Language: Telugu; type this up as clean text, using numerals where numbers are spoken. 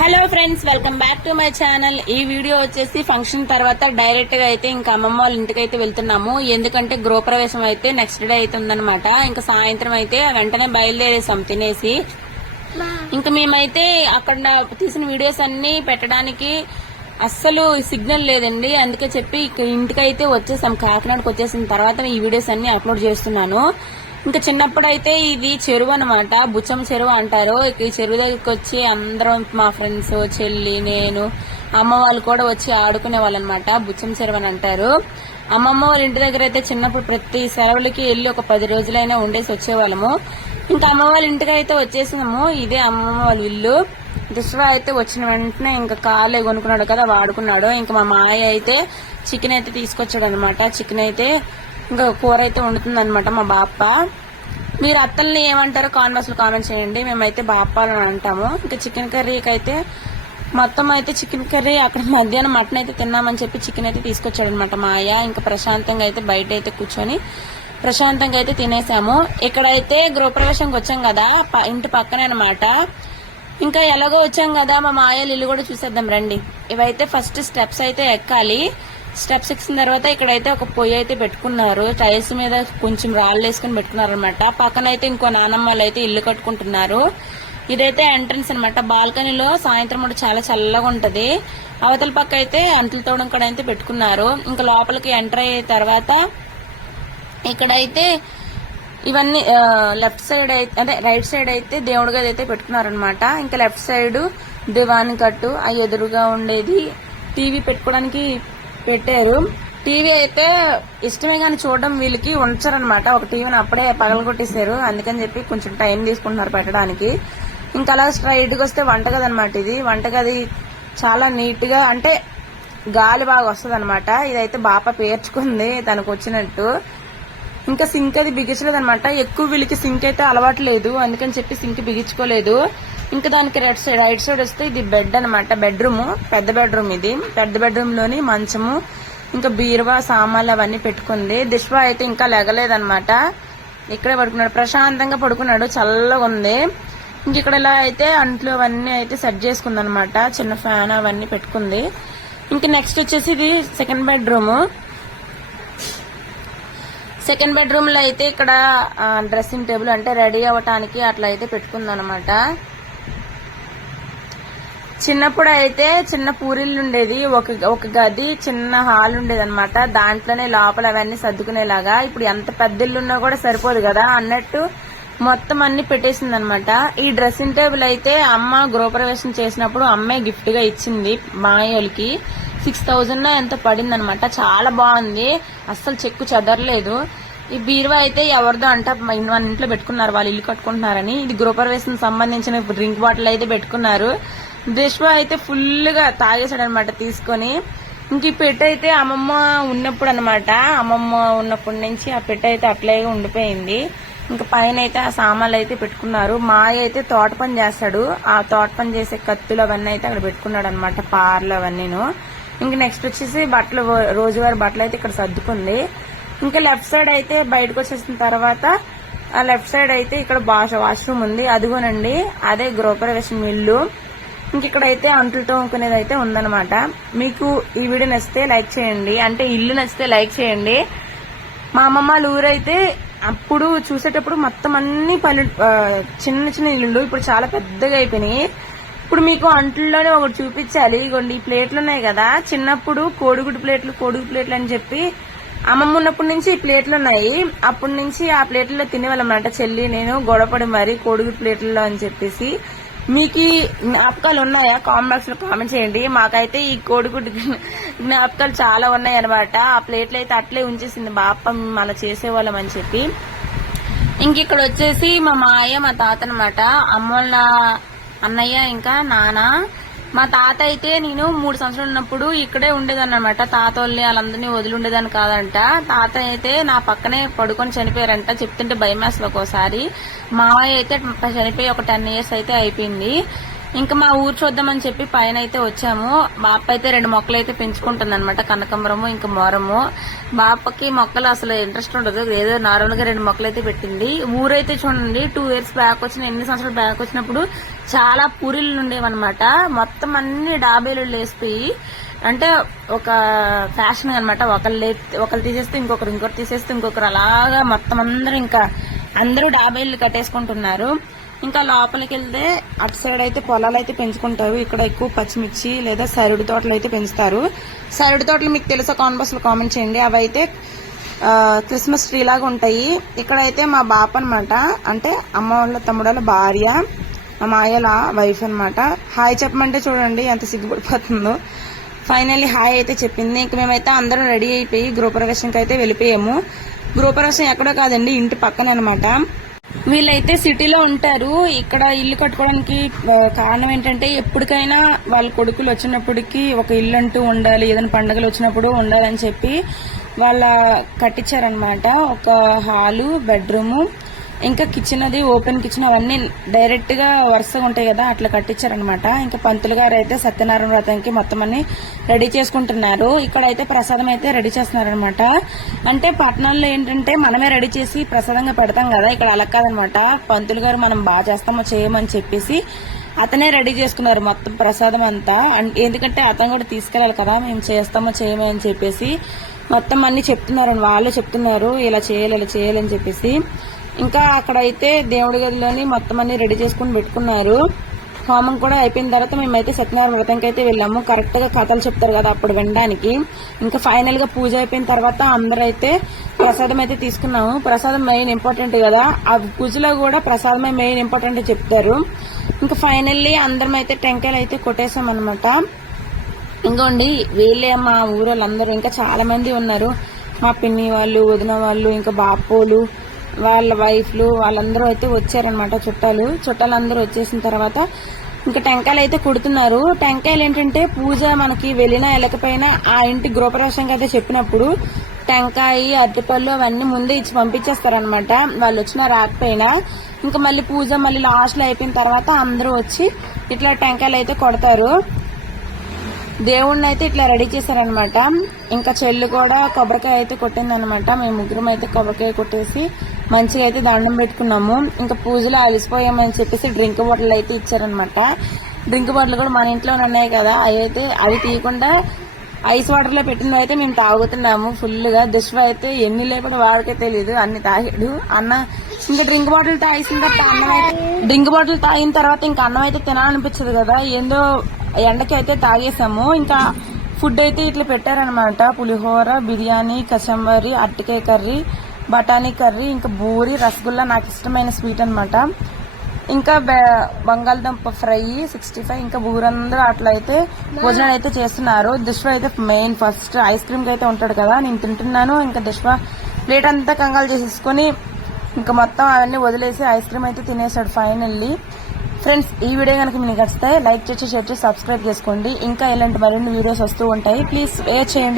Hello friends, welcome back to my channel. ఈ వీడియో వచ్చేసి ఫంక్షన్ తర్వాత డైరెక్ట్ గా అయితే ఇంకా అమ్మమ్మ వాళ్ళ ఇంటికి అయితే వెళ్తున్నాము. ఎందుకంటే గృహప్రవేశం అయితే నెక్స్ట్ డే అయితే ఉందన్నమాట. ఇంకా సాయంత్రం అయితే వెంటనే బయలుదేరేసాం తినేసి. ఇంకా మేమైతే అక్కడ తీసిన వీడియోస్ అన్ని పెట్టడానికి అస్సలు సిగ్నల్ లేదండి. అందుకే చెప్పి ఇంటికైతే వచ్చేసాం. కాకినాడకు వచ్చేసిన తర్వాత ఈ వీడియోస్ అన్ని అప్లోడ్ చేస్తున్నాను. ఇంకా చిన్నప్పుడు అయితే ఇది చెరువు అనమాట, బుచ్చం చెరువు అంటారు. ఈ చెరువు దగ్గరికి వచ్చి అందరం మా ఫ్రెండ్స్, చెల్లి, నేను, అమ్మ వాళ్ళు కూడా వచ్చి ఆడుకునే వాళ్ళు అనమాట. బుచ్చం చెరువు అని అంటారు. అమ్మమ్మ వాళ్ళ ఇంటి దగ్గర అయితే చిన్నప్పుడు ప్రతి సెలవులకి వెళ్ళి ఒక 10 రోజులైనా ఉండేసి వచ్చేవాళ్ళము. ఇంకా అమ్మ వాళ్ళ ఇంటికి అయితే వచ్చేసినాము. ఇదే అమ్మమ్మ వాళ్ళ ఇల్లు. దిశ్వ అయితే వచ్చిన వెంటనే ఇంకా కాలే కొనుక్కున్నాడు కదా, వాడుకున్నాడు. ఇంకా మా మాయ అయితే చికెన్ అయితే తీసుకొచ్చాడు అనమాట. చికెన్ అయితే ఇంకా కూర అయితే వండుతుంది అనమాట మా బాప్ప. మీరు అత్తల్ని ఏమంటారో కాన్వర్స్ లో కామెంట్ చేయండి. మేమైతే బాప్పాలు అని అంటాము. ఇంకా చికెన్ కర్రీకి అయితే మొత్తం అయితే చికెన్ కర్రీ అక్కడ మధ్యాహ్నం మటన్ అయితే తిన్నామని చెప్పి చికెన్ అయితే తీసుకొచ్చాడు అనమాట మాయ. ఇంకా ప్రశాంతంగా అయితే బయట అయితే కూర్చొని ప్రశాంతంగా అయితే తినేసాము. ఇక్కడైతే గృహప్రవేశంకి వచ్చాం కదా, ఇంటి పక్కనే అనమాట. ఇంకా ఎలాగో వచ్చాం కదా, మా మాయలు ఇల్లు కూడా చూసేద్దాం రండి. ఇవైతే ఫస్ట్ స్టెప్స్ అయితే ఎక్కాలి. స్టెప్స్ ఎక్కిన తర్వాత ఇక్కడైతే ఒక పొయ్యి అయితే పెట్టుకున్నారు. టైల్స్ మీద కొంచెం రాళ్ళు వేసుకుని పెట్టుకున్నారు అనమాట. పక్కన అయితే ఇంకో నానమ్మలు అయితే ఇల్లు కట్టుకుంటున్నారు. ఇదైతే ఎంట్రన్స్ అనమాట. బాల్కనీలో సాయంత్రం కూడా చాలా చల్లగా ఉంటది. అవతల పక్క అయితే అంట్లు తోవడం కూడా అయితే పెట్టుకున్నారు. ఇంకా లోపలికి ఎంటర్ అయ్యే తర్వాత ఇక్కడైతే ఇవన్నీ లెఫ్ట్ సైడ్ అయితే అంటే రైట్ సైడ్ అయితే దేవుడి గది అయితే పెట్టుకున్నారనమాట. ఇంకా లెఫ్ట్ సైడ్ దివాన్ కట్టు, ఆ ఎదురుగా ఉండేది టీవీ పెట్టుకోవడానికి పెట్టారు. టీవీ అయితే ఇష్టమే కానీ చూడడం వీళ్ళకి ఉంచారనమాట. ఒక టీవీని అప్పుడే పగలగొట్టేశారు. అందుకని చెప్పి కొంచెం టైం తీసుకుంటున్నారు పెట్టడానికి. ఇంకా అలా స్ట్రైట్ గా వస్తే వంటగది అనమాట. ఇది వంటగది చాలా నీట్ గా, అంటే గాలి బాగా వస్తుంది అనమాట. ఇదైతే బాప పేర్చుకుంది తనకు వచ్చినట్టు. ఇంకా సింక్ అది బిగించలేదు అనమాట. ఎక్కువ వీళ్ళకి సింక్ అయితే అలవాటు లేదు, అందుకని చెప్పి సింక్ బిగించుకోలేదు. ఇంకా దానికి రైట్ సైడ్ వస్తే ఇది బెడ్ అనమాట. బెడ్రూమ్, పెద్ద బెడ్రూమ్. ఇది పెద్ద బెడ్రూమ్ లోని మంచము, ఇంకా బీరువా, సామాన్లు అవన్నీ పెట్టుకుంది. దిశ్వ అయితే ఇంకా లెగలేదనమాట. ఇక్కడే పడుకున్నాడు, ప్రశాంతంగా పడుకున్నాడు, చల్లగా ఉంది. ఇంక ఇక్కడ ఇలా అయితే అంట్లు అవన్నీ అయితే సెట్ చేసుకుంది అనమాట. చిన్న ఫ్యాన్ అవన్నీ పెట్టుకుంది. ఇంకా నెక్స్ట్ వచ్చేసి ఇది సెకండ్ బెడ్రూమ్. సెకండ్ బెడ్రూమ్ లో అయితే ఇక్కడ డ్రెస్సింగ్ టేబుల్, అంటే రెడీ అవ్వటానికి అట్లా అయితే పెట్టుకుంది అనమాట. చిన్నప్పుడు అయితే చిన్న పూరిల్లు ఉండేది, ఒక గది చిన్న హాల్ ఉండేది అనమాట. దాంట్లోనే లోపల అవన్నీ సర్దుకునేలాగా. ఇప్పుడు ఎంత పెద్ద ఇల్లు ఉన్నా కూడా సరిపోదు కదా అన్నట్టు మొత్తం అన్ని పెట్టేసింది అనమాట. ఈ డ్రెస్సింగ్ టేబుల్ అయితే అమ్మ గృహప్రవేశం చేసినప్పుడు అమ్మే గిఫ్ట్ గా ఇచ్చింది మాయోళ్ళకి. 6000 ఎంత పడింది అనమాట. చాలా బాగుంది, అస్సలు చెక్కు చెదరలేదు. ఈ బీరువా అయితే ఎవరిదో అంట, మన ఇంట్లో పెట్టుకున్నారు, వాళ్ళు ఇల్లు కట్టుకుంటున్నారని. ఇది గృహప్రవేశం సంబంధించిన డ్రింక్ బాటిల్ అయితే పెట్టుకున్నారు. దిశ్వ అయితే ఫుల్ గా తాగేశాడు అనమాట తీసుకొని. ఇంక ఈ పెట్ట అయితే అమ్మమ్మ ఉన్నప్పుడు అనమాట. అమ్మమ్మ ఉన్నప్పటి నుంచి ఆ పెట్ట అయితే అట్లాగే ఉండిపోయింది. ఇంకా పైన అయితే ఆ సామాన్లు అయితే పెట్టుకున్నారు. మాయ అయితే తోట పని చేస్తాడు, ఆ తోట పని చేసే కత్తులు అవన్నీ అయితే అక్కడ పెట్టుకున్నాడు అనమాట, పార్లు అవన్నీను. ఇంక నెక్స్ట్ వచ్చేసి బట్టలు, రోజువారి బట్టలు అయితే ఇక్కడ సర్దుకుంది. ఇంకా లెఫ్ట్ సైడ్ అయితే బయటకు వచ్చేసిన తర్వాత ఆ లెఫ్ట్ సైడ్ అయితే ఇక్కడ వాష్రూమ్ ఉంది. అదిగోనండి, అదే గృహప్రవేశం ఇల్లు. ఇంక ఇక్కడైతే అంట్లు తోముకునేది అయితే ఉందన్నమాట. మీకు ఈ వీడియో నచ్చితే లైక్ చేయండి, అంటే ఇల్లు నచ్చితే లైక్ చేయండి. మా అమ్మమ్మ ఊరైతే అప్పుడు చూసేటప్పుడు మొత్తం అన్ని చిన్న చిన్న ఇల్లు ఇప్పుడు చాలా పెద్దగా అయిపోయినాయి. ఇప్పుడు మీకు అంట్లలోనే ఒకటి చూపించాలి. ఇగోండి, ఈ ప్లేట్లు ఉన్నాయి కదా, చిన్నప్పుడు కోడిగుడ్డు ప్లేట్లు అని చెప్పి అమ్మమ్మ ఉన్నప్పటి నుంచి ఈ ప్లేట్లు ఉన్నాయి. అప్పటి నుంచి ఆ ప్లేట్లలో తినేవాళ్ళం అన్నమాట, చెల్లి నేను గొడవపడి మరి కోడిగుడ్డు ప్లేట్లలో అని చెప్పేసి. మీకు జ్ఞాపకాలు ఉన్నాయా? కామెంట్ బాక్స్ లో కామెంట్ చేయండి. మాకైతే ఈ కోడిగుడ్డు జ్ఞాపకాలు చాలా ఉన్నాయి అనమాట. ఆ ప్లేట్లు అయితే అట్లే ఉంచేసింది బాప, మేము అలా చేసేవాళ్ళం అని చెప్పి. ఇంక ఇక్కడ వచ్చేసి మా మాయ, మా తాత అనమాట. అమ్మోళ్ళ అన్నయ్య ఇంకా నాన్న. మా తాత అయితే నేను 3 సంవత్సరాలు ఉన్నప్పుడు ఇక్కడే ఉండేదాన్ని అనమాట. తాత వాళ్ళని వాళ్ళందరినీ వదిలి ఉండేదాన్ని కాదంట. తాత అయితే నా పక్కనే పడుకొని చనిపోయారంట. చెప్తుంటే భయం వేస్తుంది ఒక్కోసారి. మావయ్య అయితే చనిపోయి ఒక 10 years అయితే అయిపోయింది. ఇంకా మా ఊరు చూద్దామని చెప్పి పైన అయితే వచ్చాము. బాప అయితే 2 మొక్కలు అయితే పెంచుకుంటుంది అనమాట, కనకంబరము ఇంకా మోరము. బాపకి మొక్కలు అసలు ఇంట్రెస్ట్ ఉండదు, ఏదో నార్మల్ గా 2 మొక్కలు అయితే పెట్టింది. ఊరైతే చూడండి 2 years బ్యాక్ వచ్చిన, ఎన్ని సంవత్సరాలు బ్యాక్ వచ్చినప్పుడు చాలా పూరిళ్ళు ఉండేవన్నమాట. మొత్తం అన్ని డాబేలు వేసిపోయి, అంటే ఒక ఫ్యాషన్ అనమాట. ఒకరు తీసేస్తే ఇంకొకరు తీసేస్తే ఇంకొకరు, అలాగా మొత్తం అందరూ డాబేలు కట్టేసుకుంటున్నారు. ఇంకా లోపలికి వెళ్తే అటు సైడ్ అయితే పొలాలు అయితే పెంచుకుంటారు. ఇక్కడ ఎక్కువ పచ్చిమిర్చి లేదా సరుడు తోటలు అయితే పెంచుతారు. సరుడు తోటలు మీకు తెలుసా? కామెంట్ లో కామెంట్ చేయండి. అవి అయితే క్రిస్మస్ ట్రీ లాగా ఉంటాయి. ఇక్కడైతే మా బాప అనమాట, అంటే అమ్మ వాళ్ళ తమ్ముడు వాళ్ళ భార్య, మా మాయల వైఫ్ అనమాట. హాయ్ చెప్పమంటే చూడండి ఎంత సిగ్గుపడిపోతుందో. ఫైనల్లీ హాయ్ అయితే చెప్పింది. ఇంక మేమైతే అందరం రెడీ అయిపోయి గృహప్రవేశంకి అయితే వెళ్ళిపోయాము. గృహప్రవేశం ఎక్కడో కాదండి, ఇంటి పక్కనే అనమాట. వీళ్ళైతే సిటీలో ఉంటారు. ఇక్కడ ఇల్లు కట్టుకోవడానికి కారణం ఏంటంటే, ఎప్పటికైనా వాళ్ళ కొడుకులు వచ్చినప్పటికీ ఒక ఇల్లు అంటూ ఉండాలి, ఏదైనా పండుగలు వచ్చినప్పుడు ఉండాలని చెప్పి వాళ్ళ కట్టించారనమాట. ఒక హాలు, బెడ్రూము, ఇంకా కిచెన్, అది ఓపెన్ కిచెన్, అవన్నీ డైరెక్ట్ గా వరుసగా ఉంటాయి కదా, అట్లా కట్టించారనమాట. ఇంకా పంతులు గారు అయితే సత్యనారాయణ వ్రతానికి మొత్తం అన్ని రెడీ చేసుకుంటున్నారు. ఇక్కడైతే ప్రసాదం అయితే రెడీ చేస్తున్నారనమాట. అంటే పట్టణాల్లో ఏంటంటే మనమే రెడీ చేసి ప్రసాదంగా పెడతాం కదా, ఇక్కడ అలా కాదనమాట. పంతులు గారు మనం బాగా చేస్తామో చేయమని చెప్పేసి అతనే రెడీ చేసుకున్నారు మొత్తం ప్రసాదం అంతా. ఎందుకంటే అతను కూడా తీసుకెళ్లాలి కదా, మేము చేస్తామో చేయమో అని చెప్పేసి మొత్తం అన్ని చెప్తున్నారు, వాళ్ళు చెప్తున్నారు ఇలా చేయాలి అని చెప్పేసి. ఇంకా అక్కడైతే దేవుడి గదిలోని మొత్తం అన్ని రెడీ చేసుకుని పెట్టుకున్నారు. హోమం కూడా అయిపోయిన తర్వాత మేమైతే సత్యనారాయణ వ్రతంకి అయితే వెళ్ళాము. కరెక్ట్ గా కథలు చెప్తారు కదా అప్పుడు వినడానికి. ఇంకా ఫైనల్ గా పూజ అయిపోయిన తర్వాత అందరూ అయితే ప్రసాదం అయితే తీసుకున్నాము. ప్రసాదం మెయిన్ ఇంపార్టెంట్ కదా, ఆ పూజలో కూడా ప్రసాదమే మెయిన్ ఇంపార్టెంట్ చెప్తారు. ఇంకా ఫైనల్లీ అందరం అయితే టెంకాయలు అయితే కొట్టేసాం అనమాట. ఇంకోండి వీళ్ళే మా ఊరు వాళ్ళందరూ, ఇంకా చాలా మంది ఉన్నారు. మా పిన్ని వాళ్ళు, వదిన వాళ్ళు, ఇంకా బాపోలు, వాళ్ళ వైఫ్లు, వాళ్ళందరూ అయితే వచ్చారనమాట. చుట్టాలందరూ వచ్చేసిన తర్వాత ఇంకా టెంకాయలు అయితే కుడుతున్నారు. టెంకాయలు ఏంటంటే పూజ మనకి వెళ్ళినా వెళ్ళకపోయినా ఆ ఇంటి గృహప్రవేశంకి అయితే చెప్పినప్పుడు టెంకాయ, అరటిపళ్ళు అవన్నీ ముందే ఇచ్చి పంపించేస్తారనమాట, వాళ్ళు వచ్చినా రాకపోయినా. ఇంకా మళ్ళీ పూజ మళ్ళీ లాస్ట్ లో అయిపోయిన తర్వాత అందరూ వచ్చి ఇట్లా టెంకాయలు అయితే కొడతారు. దేవుణ్ణి అయితే ఇట్లా రెడీ చేశారనమాట. ఇంకా చెల్లు కూడా కొబ్బరికాయ అయితే కొట్టిందనమాట. మేము ముగ్గురం అయితే కొబ్బరికాయ కొట్టేసి మంచిగా అయితే దండం పెట్టుకున్నాము. ఇంకా పూజలో అలసిపోయామని చెప్పేసి డ్రింక్ బాటిల్ అయితే ఇచ్చారనమాట. డ్రింక్ బాటిల్ కూడా మన ఇంట్లోనే ఉన్నాయి కదా, అవి తీయకుండా ఐస్ వాటర్ లో పెట్టినవి అయితే మేము తాగుతున్నాము ఫుల్ గా. దుష్వ అయితే ఎన్ని లేకుండా వాడికే తెలియదు, అన్ని తాగాడు అన్న. ఇంకా డ్రింక్ బాటిల్ తాగిన తర్వాత ఇంకా అన్నం అయితే తినాలనిపించదు కదా, ఏందో ఎండకి అయితే తాగేసాము. ఇంకా ఫుడ్ అయితే ఇట్లా పెట్టారనమాట. పులిహోర, బిర్యానీ, కచంబరి, అరటికాయ కర్రీ, బఠానీ కర్రీ, ఇంకా బూరి, రసగుల్లా నాకు ఇష్టమైన స్వీట్ అనమాట. ఇంకా బంగాళదుంప ఫ్రై, 65, ఇంకా బూరందరూ అట్లా అయితే భోజనాలు అయితే చేస్తున్నారు. దుష్వ అయితే మెయిన్ ఫస్ట్ ఐస్ క్రీమ్ కి అయితే ఉంటాడు కదా, నేను తింటున్నాను. ఇంకా దుష్వ ప్లేట్ అంతా కంగాలు చేసేసుకుని ఇంకా మొత్తం అవన్నీ వదిలేసి ఐస్ క్రీమ్ అయితే తినేసాడు ఫైనల్లీ. ఫ్రెండ్స్, ఈ వీడియో కనుక మీకు నచ్చితే లైక్ చేసి, షేర్ చేసి, సబ్స్క్రైబ్ చేసుకోండి. ఇంకా ఇలాంటి మరిన్ని వీడియోస్ వస్తూ ఉంటాయి, ప్లీజ్ షేర్ చేయండి.